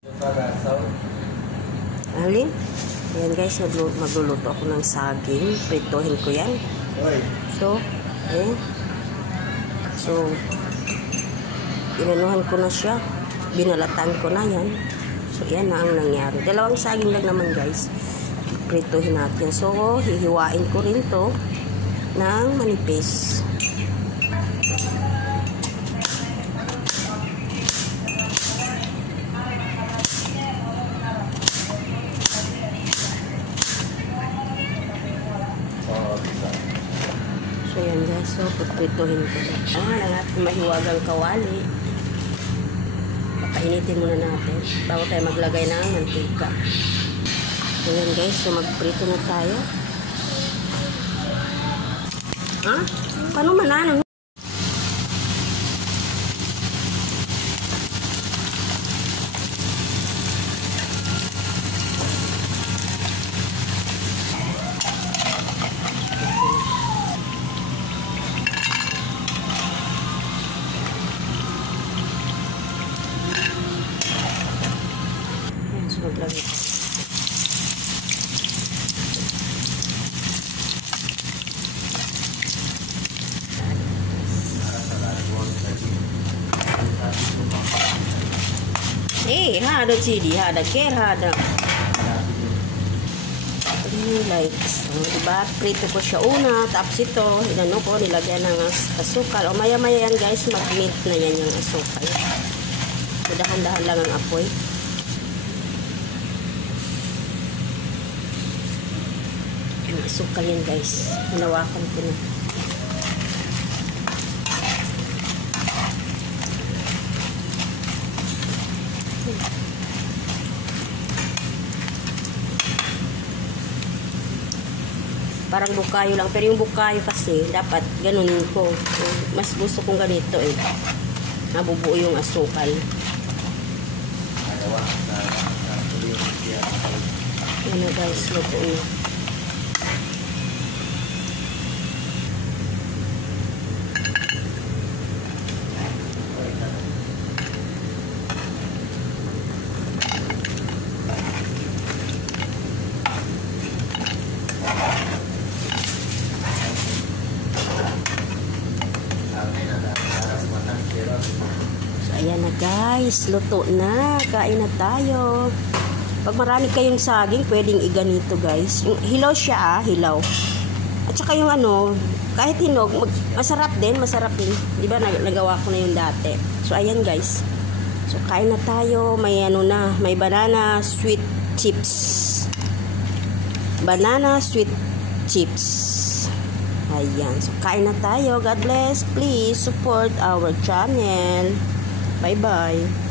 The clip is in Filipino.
Alin? Ayan guys, magluluto ako ng saging. Pritohin ko yan. So, inanuhan ko na siya. Binalatan ko na yan. So, yan na ang nangyari. Dalawang saging lang naman guys. Pritohin natin. So, hihiwain ko rin to ng manipis. So, yan guys. So, pagpritohin ko. Ang ating mahiwagang kawali. Papainitin muna natin bago tayo maglagay ng mantika. So, yan guys. So, magprito na tayo. Ha? Paano manano? Maglagay. Hada chili, hada care, hada likes. Diba? Prito ko siya una, tapos ito, inano ko, nilagyan ng asukal. O maya-maya yan guys, mag-mint na yan yung asukal. So, dahan-dahan lang ang apoy. Yung asukal yan guys. Hinawakan ko na. Parang bukayo lang. Pero yung bukayo kasi, dapat ganunin ko. Mas gusto kong ganito eh. Nabubuo yung asukal. Yan na guys, luto na. So, ayan na guys, luto na. Kain na tayo. Pag marami kayong saging, pwedeng iganito guys. Yung hilaw siya hilaw. At saka yung ano, kahit hinog, masarap din. Diba, nagawa ko na yung dati. So, ayan guys. So, kain na tayo. May ano na, may banana sweet chips. Banana sweet chips. Ayan. So, kain na tayo. God bless. Please support our channel. Bye-bye.